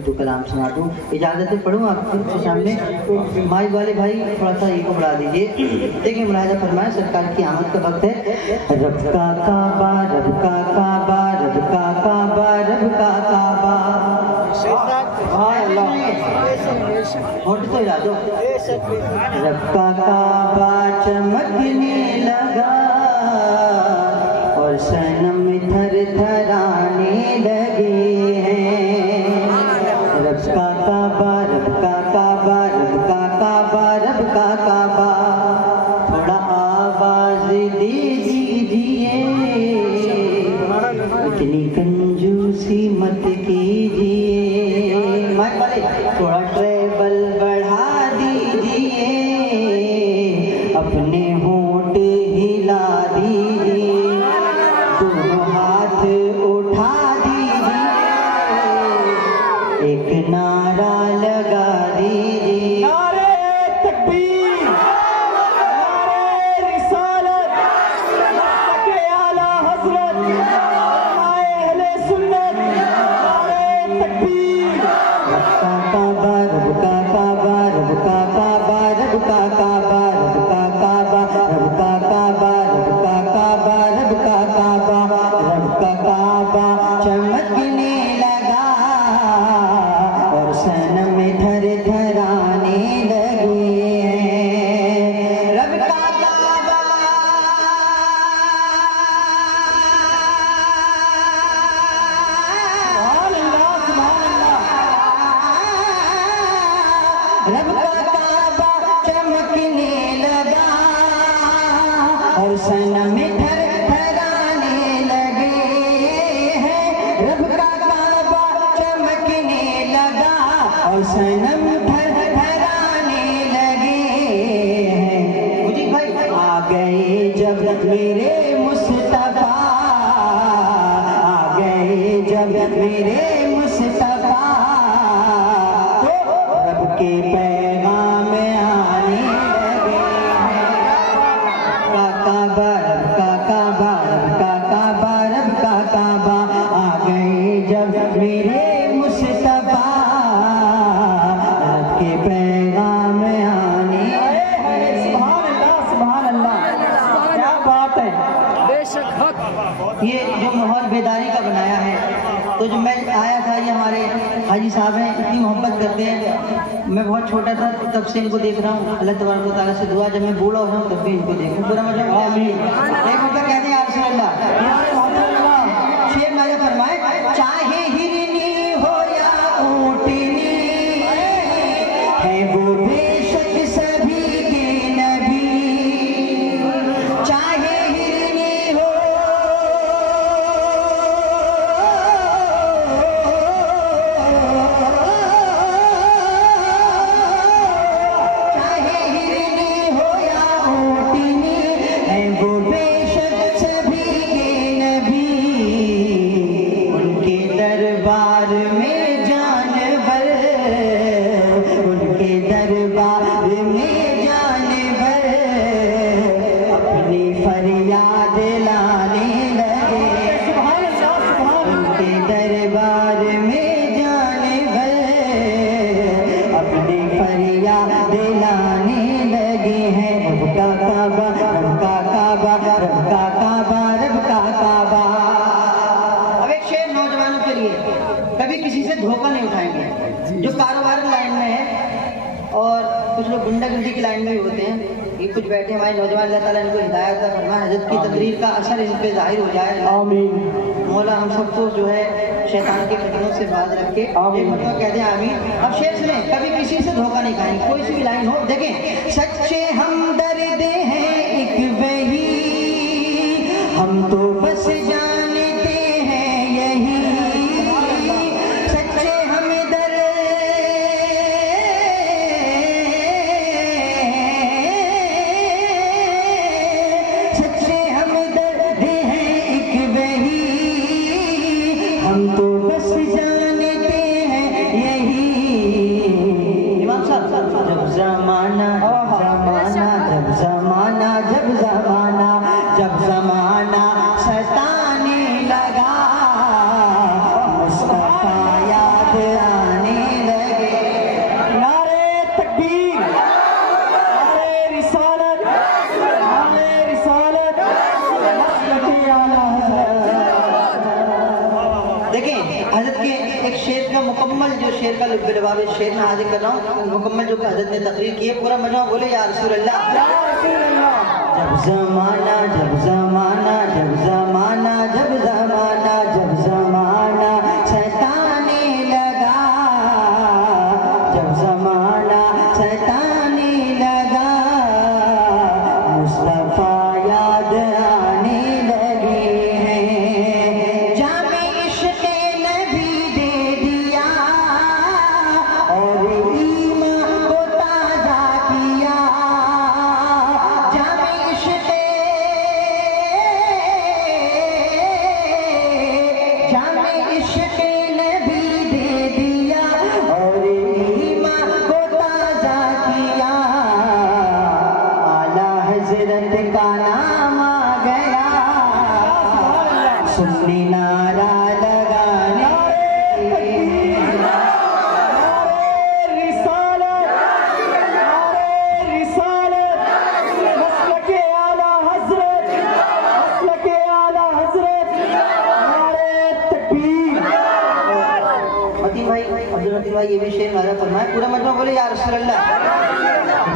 तो कलाम सुना दूं, इजाजत है पढ़ूं आपके सामने। माई वाले भाई थोड़ा सा ये को बढ़ा दीजिए। देखिए मुलाहिजा फरमाए, सरकार की आमद का वक्त है। रब का काबा, रब का काबा, रब का काबा, रब का काबा। होट तो हिला दो। रब का काबा चमकने लगा और सनम थर थराने लगे हैं। रब का काबा, रब का काबा, रब का काबा, रब का काबा। थोड़ा आवाज दीजिए, इतनी कंजूसी मत कीजिए। थोड़ा ट्रेबल बढ़ा दीजिए, अपने होंठ हिला दीजिए, दोनों हाथ उठा दीजिए, एक नारा लगा दीजिए। नारे तकबीर, नारे रिसालत, के आला हज़रत, अहले सुन्नत, नारे तकबीर। रब का काबा, रब का काबा, रब का काबा, रब का काबा, रब का काबा, रब का काबा, रब का काबा, रब का काबा, रब का काबा चमकने लगा और सनम थर थराने लगे हैं। रब का काबा, रब का काबा चमकने लगा और सनम थर थराने लगे हैं। रब का काबा चमकने लगा और सनम थर थराने लगे हैं। मुझे भाई आ गए जब मेरे मुस्तफा, आ गए जब मेरे मुस्तफा, रब के पैगाम आने लगे हैं। का काबा, रब का काबा, रब का काबा, रब का काबा। आ गए जब मेरे मुस्तफा, रब के पैगाम आने लगे। सुभान अल्लाह, सुभान अल्लाह, क्या बात है। बेशक हक। ये जो माहौल बेदारी का बनाया है, तो जो मैं आया था, ये हमारे हाजी साहब हैं, इतनी मोहब्बत करते हैं। मैं बहुत छोटा था तब से इनको देख रहा हूँ। अल्लाह तबारक व तआला से दुआ, जब मैं बूढ़ा हो जाऊँ तब भी इनको देखूँ। पूरा मतलब आमीन। एक मतलब कहते हैं या रसूल अल्लाह, शेर नाजा फरमाए, चाहे हिरनी हो या ऊँटनी, है वो बेशक सभी के नबी। चाहे हिरनी हो, चाहे हिरनी हो या ऊँटनी, है वो बेशक सभी के नबी। उनके दरबार में जानवर, उनके दरबार में जानवर अपनी फरियाद लाने लगे। उनके दरबार में जानवर अपनी फरियाद लाने लगे हैं। रब का काबा, रब का काबा, रब का काबा, रब का काबा। अब एक शेर नौजवानों के लिए, कभी किसी से धोखा नहीं उठाएंगे। जो कारोबार की लाइन में है और कुछ लोग गुंडागर्दी की लाइन में भी होते हैं, ये कुछ बैठे हमारे नौजवान, अल्लाह ताला इनको हिदायत अता फरमाए, हज़रत की तकरीर का असर इन पे जाहिर हो जाए। आमीन। मौला हम सबको जो है शैतान के खतरों से बाज रखे। एक मतलब कहते हैं आमीन। अब शेर सुने, कभी किसी से धोखा नहीं खाएंगे। कोई सी भी लाइन हो, देखें, सच्चे हमदर्द हैं एक वही, हम तो बस जानते हैं यही। सच्चे हमदर्द, सच्चे हमदर्द हैं एक वही, हम तो बस जानते हैं यही। इमाम साहब, जब जमाना जब जमाना, जब जमाना, जब जमाना, जब जमाना मुकम्मल जो शेर का लबाब शेर में हाजिर कर रहा हूँ, मुकम्मल जो हज़रत ने तकरीर की है, पूरा मजमा बोले या रसूल अल्लाह। जब ज़माना जब ज़माना जब ज़माना जब ज़माना जब ज़माना सताने लगा, जब ज़माना सताने लगा, मुस्तफ़ा याद आने लगे हैं। जामे इश्क़ नबी दे दिया और ईमान को ताज़ा किया। जामे इश्क़ नबी दे दिया और ईमान को ताज़ा किया। आला हज़रत का नाम आ गया, सुन्नी नारा लगाने भाई ये भी शेर नारा फरमाए, पूरा मजमा बोले या रसूल अल्लाह।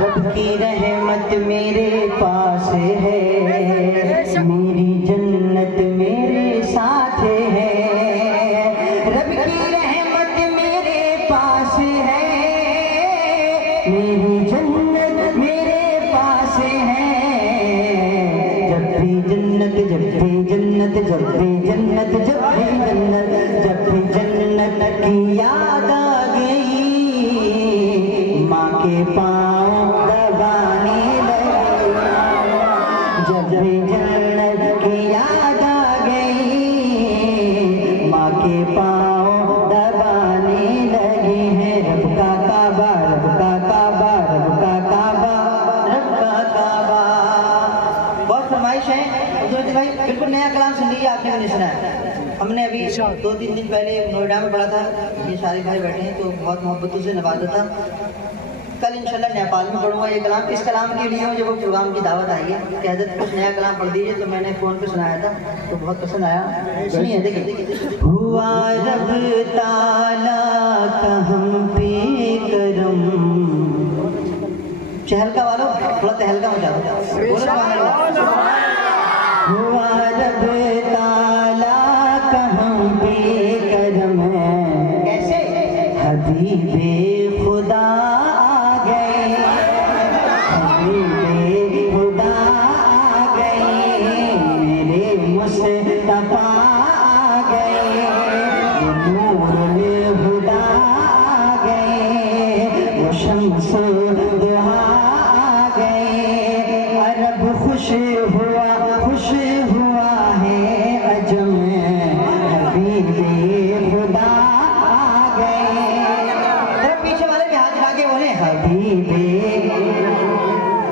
रब की रहमत मेरे पास है, मेरी जन्नत मेरे साथ है। रब की रहमत मेरे पास है, मेरी जन्नत मेरे पास है। जब भी जन्नत जब भी जन्नत जब भी जन्नत जब भी जन्नत जब भी जन्नत की याद आ गई, माँ के पाँव दबाने लगी। जब भी जन्नत की याद आ गई, माँ के पाँव दबाने लगे हैं। रब का काबा रब का काबा रब का काबा रब का काबा। बहुत फरमाइश है भाई, बिल्कुल नया कलाम सुन लीजिए, आपने भी नहीं सुना है। हमने अभी 2-3 दिन पहले नोएडा में पढ़ा था, ये सारे भाई बैठे हैं तो बहुत मोहब्बतों से नवाजा था। कल इंशाल्लाह नेपाल में पढ़ूंगा ये कलाम। इस कलाम के लिए मुझे वो प्रोग्राम की दावत आई है कि हज़रत कुछ नया कलाम पढ़ दीजिए, तो मैंने फ़ोन पे सुनाया था तो बहुत पसंद आया। सुनिए, देखिए। हुआ रब ताला का हम पे करम, चहलका वालों थोड़ा तहलका मचा दो। हुआ रब ताला का हम पे करम, कैसे हबीबे खुदा आ गए, हबीबे खुदा आ गए, मेरे मुस्तफा आ गए, नूरुल हुदा आ गए, वो शम्स दुआ आ गए। अरब खुश हुआ है अजम, हबीबे खुदा आ गए। पीछे वाले भी हाथ लाके बोले हबीबे।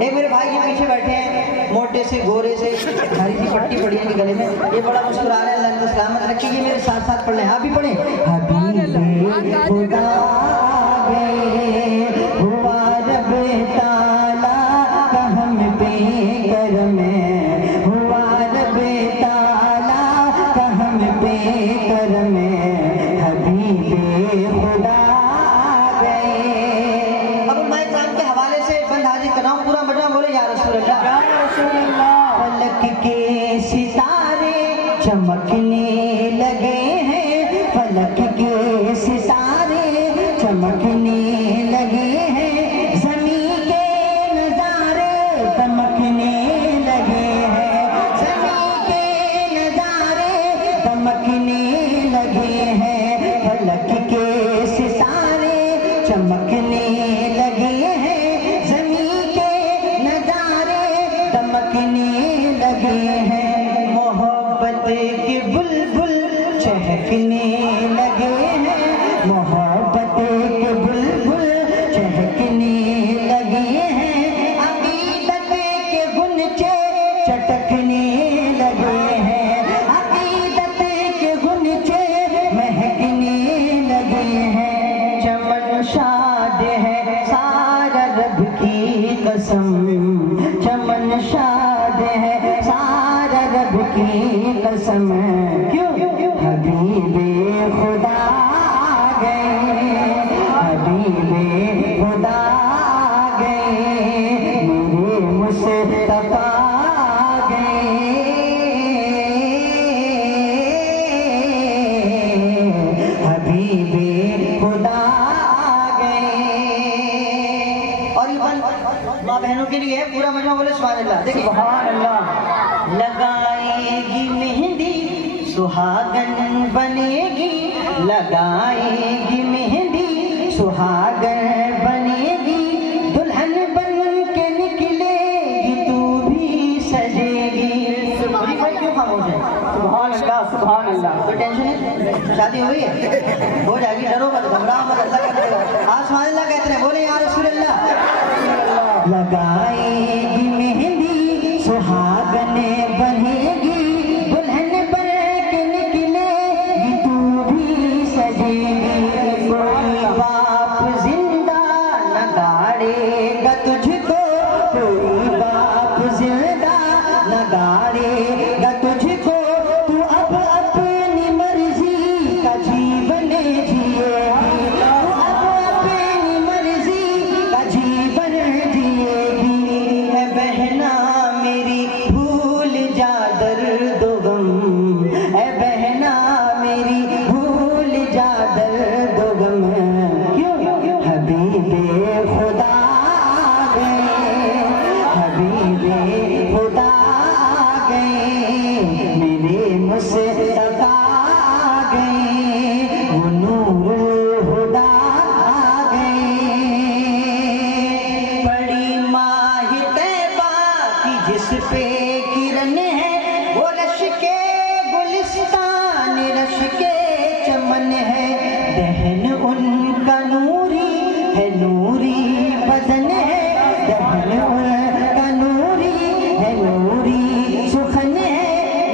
एक मेरे भाई के पीछे बैठे हैं, मोटे से गोरे से, हरी सी पट्टी पड़ी है गले में, ये बड़ा मुस्कुरा रहे हैं। अल्लाह को सलामत रखिए। ये मेरे साथ साथ पढ़ लें, आप भी पढ़े। हबीबे खुदा आ गए, हुआ रब ताला का हम पे करम, हुआ रब ताला का हम पे करम, हबीबे खुदा आ गए। अब मैं इकराम के हवाले से बंद हाजिर कर रहा हूँ, पूरा मजमा बोले या रसूल अल्लाह। फलक के सितारे चमकने लगे हैं, फलक के सितारे चमकने लगे हैं, ज़मीं के नज़ारे चमकने लगे हैं, ज़मीं के नज़ारे चमकने लगे हैं। फलक के सितारे चमकने लगे हैं, ज़मीं के नज़ारे चमकने लगे हैं। मोहब्बत के बुलबुल चहकने लगे हैं, मोहब्बत के बुलबुल चहकने लगे हैं, अकीदत के गुनचे चटकने लगे हैं, अकीदत के गुनचे महकने लगे हैं। चमन शाद है सारा रब की कसम, चमन शाद है सारा रब की कसम, क्यों हबीबे खुदा आ गए। हबीबे खुदा गए, मेरे मुस्तफा गए, हबीबे खुदा गए। और ये माँ बहनों के लिए पूरा मजमा बोले सुभान अल्लाह। देखिए सुभान अल्लाह। लगाएगी मेहंदी सुहागन बनेगी, लगाएगी मेहंदी सुहागन बनेगी, दुल्हन बन के निकलेगी तू भी सजेगी। भाई क्यों खामोश है? सुभान अल्लाह सुभान अल्लाह। कोई टेंशन है? शादी हुई है? हो जाएगी, डरो मत, घबराओ मत, अल्लाह कर देगा। आज सुभान अल्लाह कहते हैं, बोले या रसूल अल्लाह। लगाएगी मेहंदी सुहागन बनेगी, दुल्हन बन के निकलेगी तू भी सजेगी, कोई बाप जिंदा न गाड़ेगा तुझको, कोई बाप जिंदा न गाड़ेगा तुझको, तू अब अपनी मर्जी का जीवन जिएगी, तू अब अपनी मर्जी का जीवन जिएगी। है बहना मेरी भूल जा दर्द गम, है बहना मेरी भूल जा दर्द गम, क्यों हबीबे खुदा गए, हबीबे खुदा गए, मेरे मुस्तफा गए, वो नूर हुदा गए। बड़ी माही तैबा की जिस पे किरण है, वो रश के गुलिस्तान रश के चमन है, दहन उनका नूरी है, नूरी बदन है, दहन उनका नूरी है, नूरी सुखन है,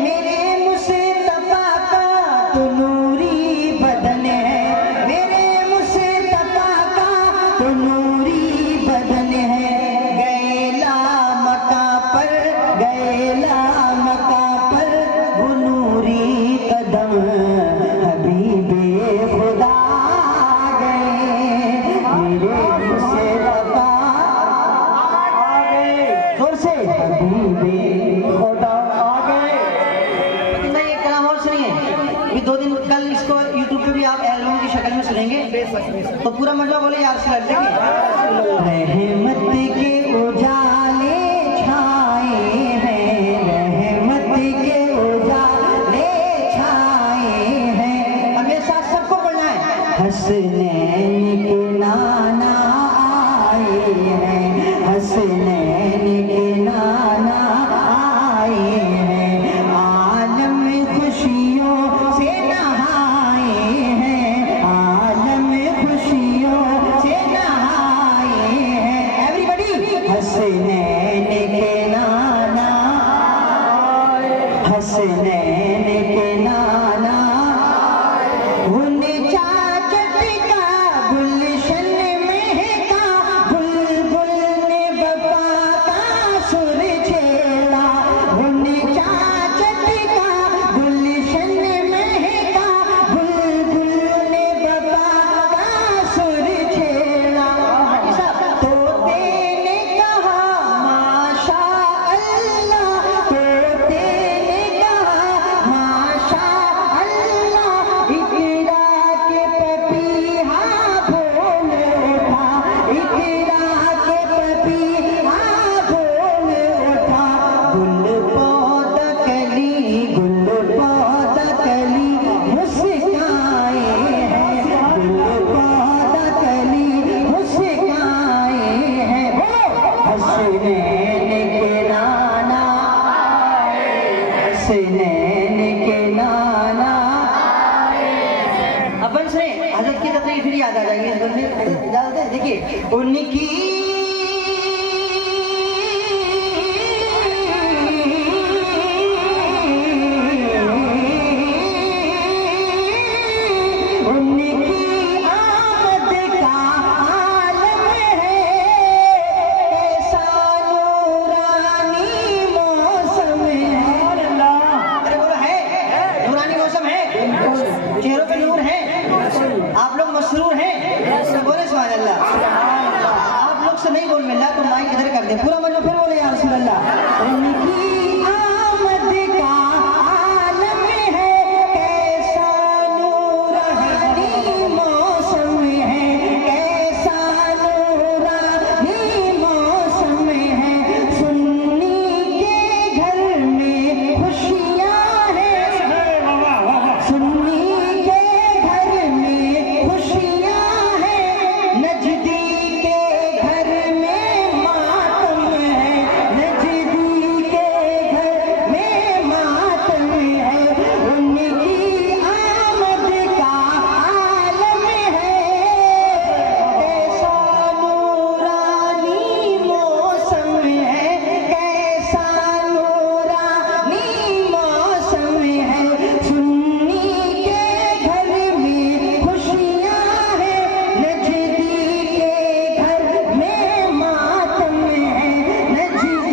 मेरे मुस्तफा का तो नूरी बदन है, मेरे मुस्तफा का तो नूरी बदन है। गैला मका पर, गैला मका पर वो नूरी कदम, हबीबे खुदा गए, मेरे मुस्तफा गए, जोर से हबीबे खुदा गए। मैं एक कलाम और सुनिए, अभी 2 दिन कल इसको यूट्यूब पे भी आप एल्बम की शक्ल में सुनेंगे, तो पूरा मजमा बोले यार से लग रहमत के उजाले छाए हैं, रहमत के उजाले छाए हैं, हमें साथ सबको बोलना है। हसनैन के नाना आए हैं, हसनैन के नाना आए हैं, आलम खुशियों से नहाए हैं, आलम खुशियों से नहाए हैं। एवरीबॉडी हसनैन के नाना, हसनैन के नाना, उन चाचट का गुलशन महका, बुलबुल ने वफा का सुर छेड़ा, उन चाचट का गुलशन महका, बुलबुल ने वफा का सुर छेड़ा। तोते ने कहा माशा अल्लाह, तोते ने कहा माशा अल्लाह, इकरा के पपीहा बोल उठा, इकरा के पपीहा बोल उठा, गुल पौधा कली, गुल पौधा कली मुस्काए हैं, गुल पौधा कली मुस्काए हैं। हसनैन के नाना, हसनैन के नाना। अपन से हजरत की तकरीर फिर याद आ जाएगी, इजाजत है। देखिए उनकी आमद का आलम है, कैसा नूरानी मौसम है। अरे बोलो है, नूरानी मौसम है, चेहरों पे नूर है, आप लोग मसरूर हैं, बोले सुभान अल्लाह। नहीं बोल मिल रहा तो माइक इधर कर दे, पूरा मजो फिर बोले या रसूल अल्लाह। उनकी आमद का आलम है, कैसा नूरानी मौसम है, कैसा नूरानी मौसम है। सुन्नी के घर में खुशियाँ हैं, सुन्नी के घर में खुशियाँ हैं, नजदी के घर में मातम है, नजदी के घर में मातम है। उनकी आमद का आलम है, कैसा नूरानी मौसम है, कैसा नूरानी मौसम है। सुन्नी के घर में खुशियाँ हैं, नजदी के घर में मातम है, नजदी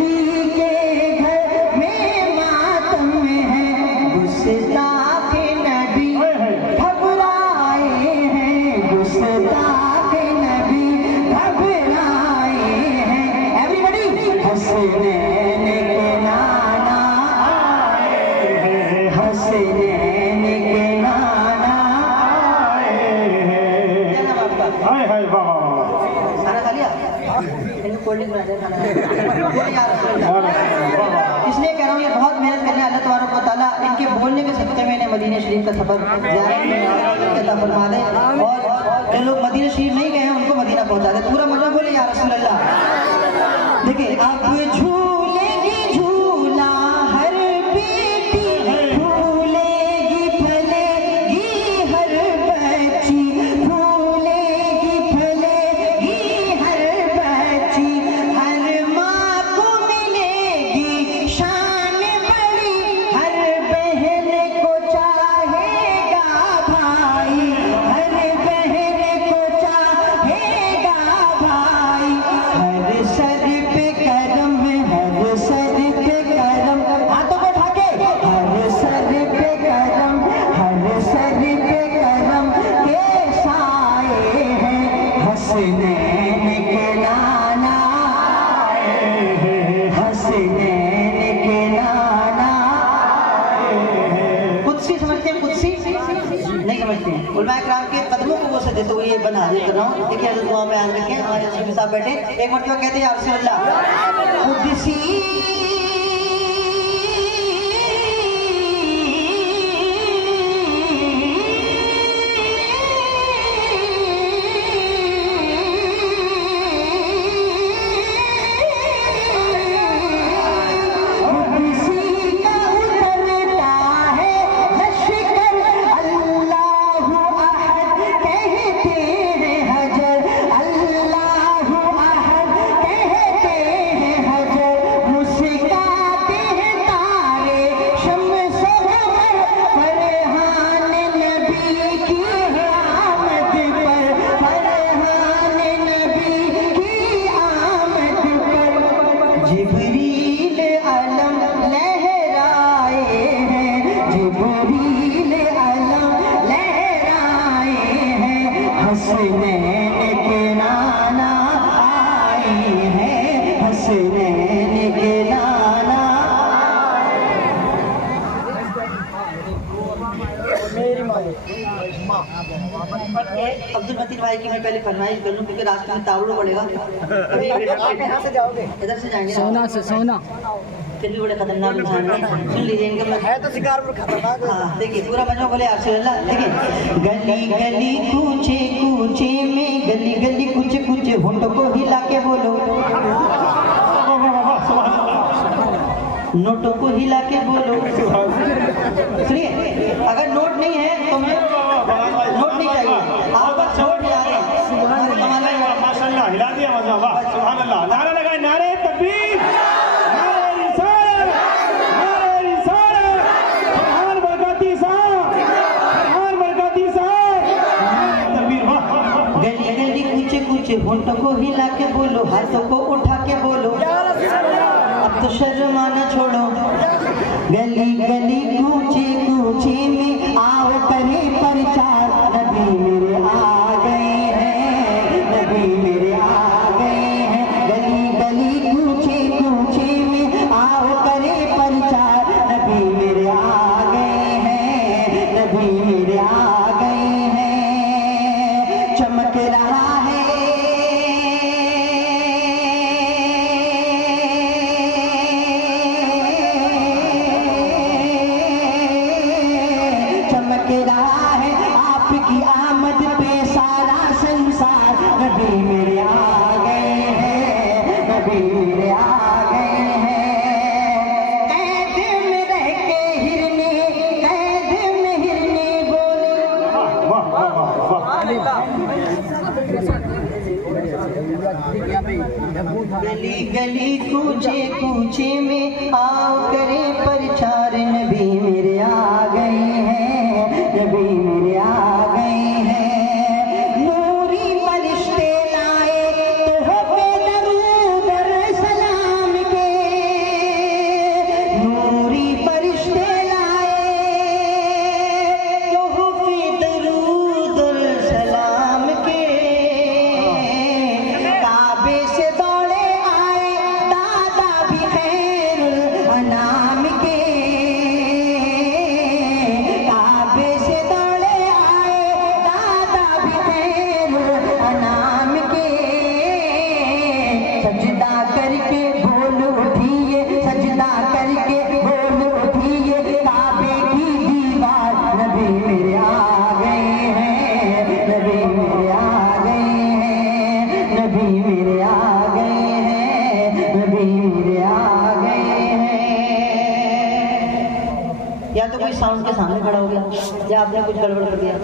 के घर में मातम है। गुस्ताख नबी घबराए हैं, गुस्ताख नबी घबराए हैं। एवरीबॉडी हसनैन के नाना आए हैं, हसनैन के नाना आए हैं। क्या नाम आपका? हाय हाय वाह वाह वाह। खाना खा लिया? इनको कोल्ड ड्रिंक बना दे, खाना खा लिया? बोले या रसूल अल्लाह। इसलिए कह रहा हूँ ये बहुत मेहनत कर रहे हैं, अल्लाह तबारक व तआला इनके बोलने के सदक़े में इन्हें मदीना शरीफ का सफर ज़ियारत में अता फरमा दे, और जो लोग मदीना शरीफ नहीं गए हैं उनको मदीना पहुंचा दे। पूरा मजा बोले या रसूल अल्लाह। देखिए अब झूलेगी झूला हर बेटी, झूलेगी फलेगी हर बच्ची, झूलेगी फलेगी हर बच्ची। हर माँ को मिलेगी शान बड़ी, हर बहन को चाहेगा भाई, हर बहन को चाहेगा भाई। हर सर पे करम, हर सर पे करम, हाथों को उठा के, हर सर पे करम, हर सर पे करम के साए हैं। हसनैन के नाना आए हैं, हसनैन के नाना आए हैं। कुदसी समझते हैं? कुदसी नहीं समझते हैं। उलमा इकराम के कदमों को वो सजदे हुए ये बना हाजिर कर रहा हूँ। देखिए हज़रत दुआ में आन रखें, हमारे शफी साहब बैठे, एक मरतबा कहते हैं या रसूल अल्लाह कुदसी कुदसी का उतरता है लश्कर, अल्लाहु अहद कहते हैं हजर, अल्लाहु अहद कहते हैं हजर। मुस्काते हैं तारे शम्स-ओ कमर, फरहान नबी की आमद पर, फरहान नबी की आमद पर। जिब्रील अलम लहराए हैं, जिब्रील अलम लहराए हैं। हसनैन के नाना आए हैं, हसनैन के नाना। अब्दुल मतीन भाई की मैं पहले फरमाइश कर लूँ क्योंकि रास्ते में तावड़ो पड़ेगा। यहाँ से जाओगे? इधर से जाएंगे सोना से सोना फिर भी बड़े खतरनाक इंसान है। सुन लीजिए इनका मैं है तो शिकारपुर खतरनाक। हाँ देखिए पूरा बनो बोले आप अल्लाह। देखिए गली गली कूचे कूचे में, गली गली कुछ कुछ होंठों को हिला के बोलो, नोटों को हिला के बोलो। सुनिए अगर नोट नहीं है तो मैं नोट नहीं चाहिए, आप बस नोट हिला रहे हैं। माशाअल्लाह हिला दिया, वाह सुभान अल्लाह। नारा लगाए, नारे तकबीर, नारे रिसालत, नारे रिसालत। फरहान बरकती साहब, फरहान बरकती साहब, तकबीर वाह। गली गली कूचे कूचे होंठों को हिला के बोलो, हाथों को उठा के बोलो, अब तो शर्माना छोड़ो। गली गली कूचे कूचे में आओ करे प्रचार, नबी मेरे आ गए हैं, नबी मेरे आ गए हैं। नबी मेरे आ गए हैं, नबी मेरे आ गए हैं। कैद में रह के हिरनी, कैद में हिरनी बोली। वाह वाह वाह। गली गली कूचे कूचे में आओ करे प्रचार, नबी मेरे आ गए हैं, नबी मेरे आ गए हैं। नूरी फरिश्ते लाए तोहफे दरूद और सलाम के, नूरी फरिश्ते लाए तोहफे दरूद और सलाम के। काबे से दौड़े आए दादा भी खैरुल अनाम के, काबे से दौड़े आए दादा भी खैरुल अनाम के। सजदा करके बोल उठिए, सजदा करके बोल उठिए, काबे की दीवार, नबी मेरे आ गए हैं, नबी मेरे आ गए हैं, नबी मेरे आ गए हैं, नबी मेरे आ गए हैं। या तो कोई साउंड के सामने खड़ा हो गया या आपने कुछ गड़बड़ कर दिया।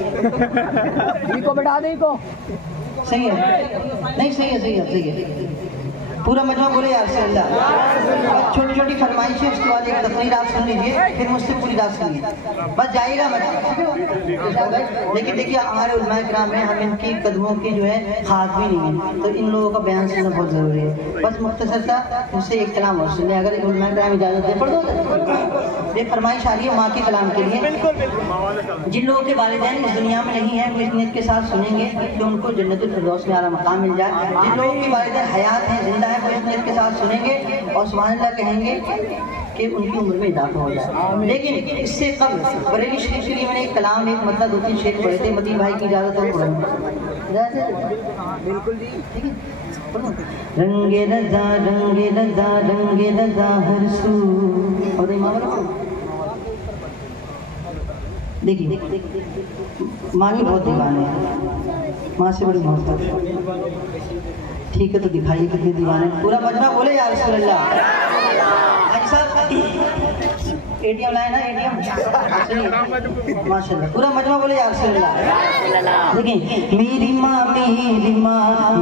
इको बैठा दे इको। सही है, नहीं सही है, सही है, सही है। पूरा मजमा बोले यार से अल्लाह। छोटी छोटी फरमाइशें, उसके बाद एक तकरीर आप सुन लीजिए, फिर मुझसे पूरी रात सुनिए, बस जाइएगा मत। लेकिन देखिए हमारे उलमाए किराम में हम इनकी कदमों की जो है खास भी नहीं है, तो इन लोगों का बयान सुनना बहुत जरूरी है। बस मुख्तसर सा मुझसे एक कलाम और सुन लें, अगर उलमाए किराम इजाजत दे पढ़ दो। ये फरमाइश आ रही है माँ के कलाम के लिए। जिन लोगों के वालिदैन इस दुनिया में नहीं है वो इस नीयत के साथ सुनेंगे कि उनको जन्नतुल फिरदौस में आला मकाम मिल जाए। जिन लोगों के वालिदैन हयात हैं, जिंदा है, वो इस नीयत के साथ सुनेंगे और सुभान अल्लाह कहेंगे कि उनकी उम्र में इजाफा हो जाए। लेकिन इससे कब्ल बरेली शरीफ के लिए मैंने एक कलाम, एक मतलब 2-3 शेर पढ़े थे। मदीन भाई की इजाजत है, बिल्कुल जी, ठीक है। रंगे रजा रंगे रजा रंगे रजा हर सू। और देखिए माँ की बहुत दीवाने हैं, माँ से बड़ी मोहब्बत है। ठीक है तो दिखाइए कितने दीवाने। पूरा मजमा बोले यार रसूल अल्लाह। अच्छा एटीएम लाए ना, एटीएम माशाल्लाह। पूरा मजमा बोले यार रसूल अल्लाह। देखिए मेरी माँ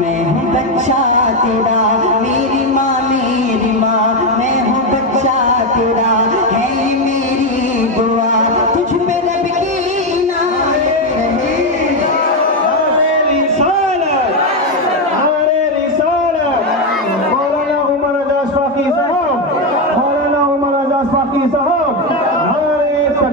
मैं हूँ बच्चा तेरा, मेरी माँ मैं हूँ बच्चा तेरा।